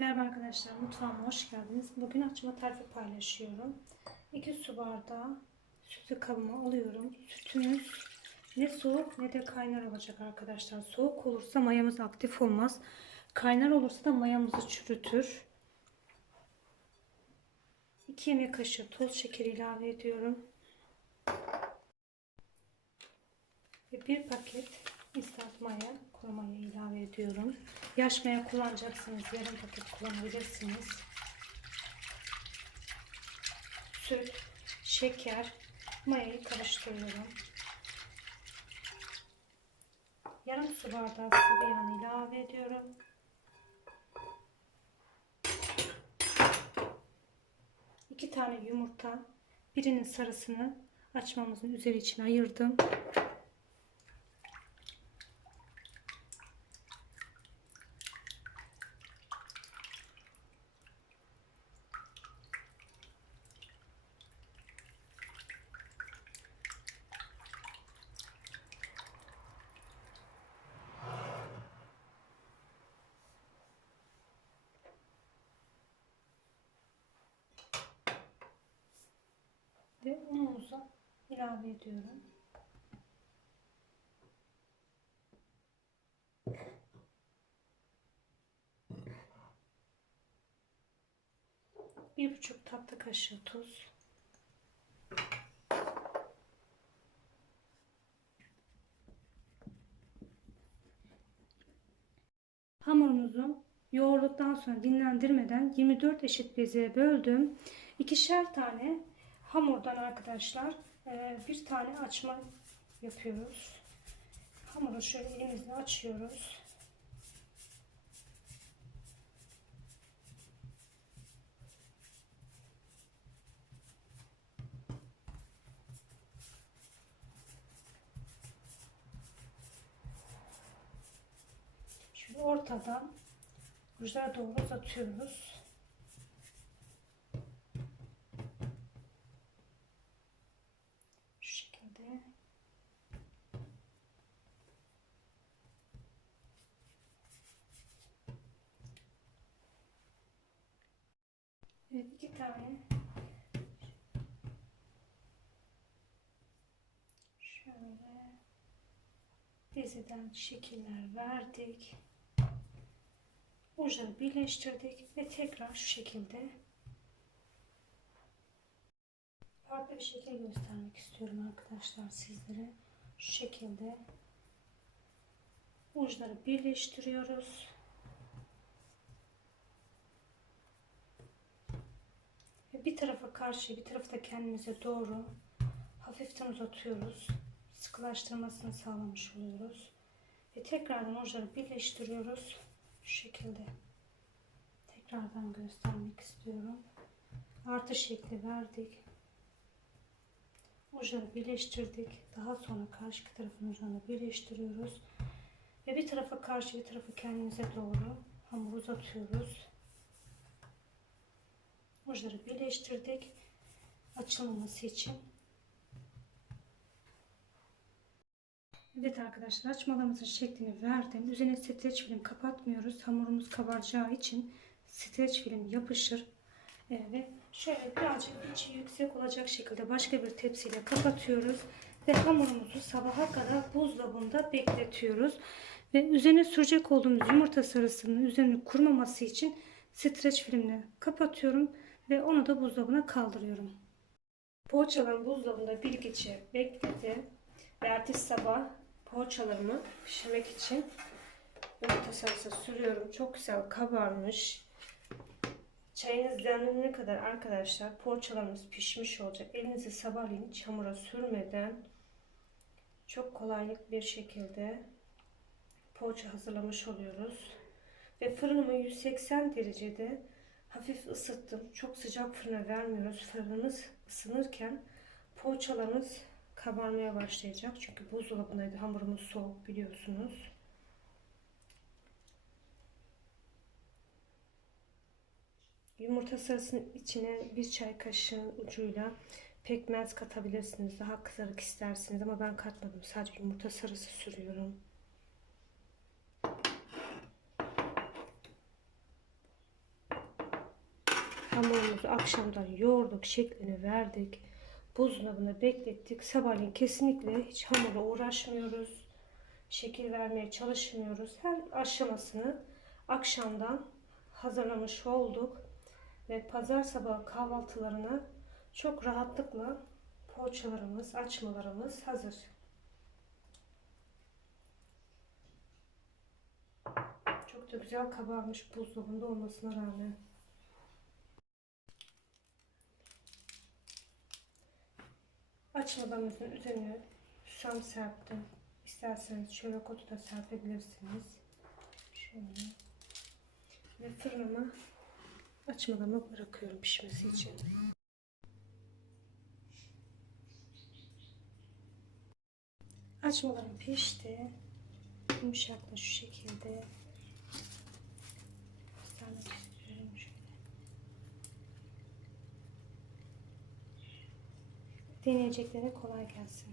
Merhaba arkadaşlar, mutfağıma hoş geldiniz. Bugün açma tarifi paylaşıyorum. 2 su bardağı sütü kabıma alıyorum. Sütümüz ne soğuk ne de kaynar olacak arkadaşlar. Soğuk olursa mayamız aktif olmaz. Kaynar olursa da mayamızı çürütür. 2 yemek kaşığı toz şekeri ilave ediyorum. Ve bir paket ıslat maya, kuru maya ilave ediyorum. Yaş maya kullanacaksanız yarım paket kullanabilirsiniz. Süt, şeker, mayayı karıştırıyorum. Yarım su bardağı sıvı yağ ilave ediyorum. İki tane yumurta, birinin sarısını açmamızın üzeri için ayırdım. ve unumuzu ilave ediyorum. Bir buçuk tatlı kaşığı tuz. Hamurumuzu yoğurduktan sonra dinlendirmeden 24 eşit bezeye böldüm. İkişer tane hamurdan arkadaşlar e, bir tane açma yapıyoruz. Hamuru şöyle elimizle açıyoruz. Şöyle ortadan uçlara doğru uzatıyoruz. Şu şekilde. Evet iki tane şöyle bezeden şekiller verdik. Uçları birleştirdik ve tekrar şu şekilde farklı bir şekil göstermek istiyorum arkadaşlar sizlere. Şu şekilde uçları birleştiriyoruz. Bir tarafa karşı bir tarafı da kendimize doğru hafiften uzatıyoruz. Sıkılaştırmasını sağlamış oluyoruz. Ve tekrardan uçları birleştiriyoruz. Şu şekilde tekrardan göstermek istiyorum. Artı şekli verdik. Uçları birleştirdik. Daha sonra karşı tarafın ucunu birleştiriyoruz. Ve bir tarafa karşı bir tarafı kendimize doğru hamur uzatıyoruz. Uçları birleştirdik. Açılmaması için. Evet arkadaşlar açmalarımızın şeklini verdim. Üzerine streç film kapatmıyoruz. Hamurumuz kabaracağı için streç film yapışır. Ve şöyle birazcık içi yüksek olacak şekilde başka bir tepsiyle kapatıyoruz. Ve hamurumuzu sabaha kadar buzdolabında bekletiyoruz. Ve üzerine sürecek olduğumuz yumurta sarısının üzerine kurmaması için streç filmle kapatıyorum. Ve onu da buzdolabına kaldırıyorum. Poğaçalarım buzdolabında bir gece bekledi. Ve ertesi sabah poğaçalarımı pişirmek için yumurta sarısı sürüyorum. Çok güzel kabarmış. Çayınız demlenene kadar arkadaşlar poğaçalarımız pişmiş olacak. Elinizi sabahleyin çamura sürmeden çok kolaylık bir şekilde poğaça hazırlamış oluyoruz. Ve fırınımı 180 derecede hafif ısıttım. Çok sıcak fırına vermiyoruz. Fırınımız ısınırken poğaçalarımız kabarmaya başlayacak. Çünkü buzdolabındaydı. Hamurumuz soğuk biliyorsunuz. Yumurta sarısının içine bir çay kaşığı ucuyla pekmez katabilirsiniz. Daha kızarık isterseniz ama ben katmadım. Sadece yumurta sarısı sürüyorum. Hamurumuzu akşamdan yoğurduk, şeklini verdik. Buzdolabında beklettik. Sabahleyin kesinlikle hiç hamurla uğraşmıyoruz. Şekil vermeye çalışmıyoruz. Her aşamasını akşamdan hazırlamış olduk. Ve pazar sabahı kahvaltılarına çok rahatlıkla poğaçalarımız, açmalarımız hazır. Çok da güzel kabarmış buzdolabında olmasına rağmen. Açmalarımızın üzerine susam serptim. İsterseniz şöyle kotu da serpebilirsiniz. Şöyle. Ve fırınıma açmalarımı bırakıyorum pişmesi için. Açmalarım pişti. Yumuşakla şu şekilde. Göstermek istiyorum şöyle. Deneyeceklere kolay gelsin.